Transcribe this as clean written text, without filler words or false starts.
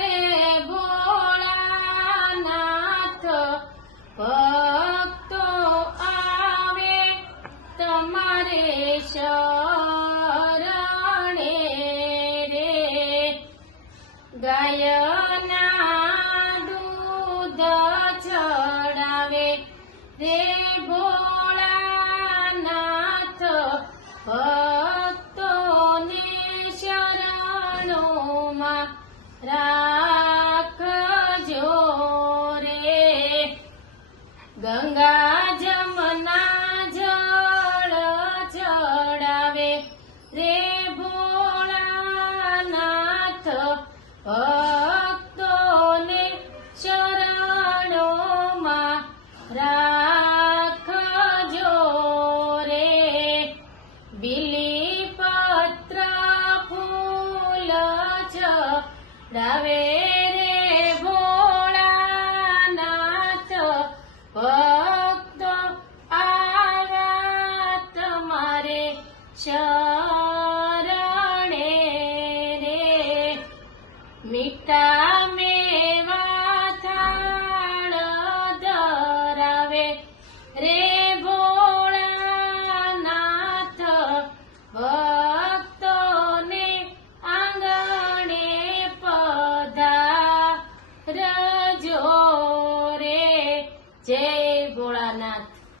રે ભોળાનાથ, ભક્તો આવે તમારે શરણે રે. ગાયના દૂધ ચડાવે રે ભોળાનાથ, ભક્તોને શરણોમાં રાખજો રે. ગંગા જમના જળ ચડાવે રે ભોળાનાથ, ભક્તોને શરણોમાં રાખજો રે. બીલીપત્ર ફૂલ ચડાવે રે ભોળાનાથ, ભક્તો આવ્યા તમારે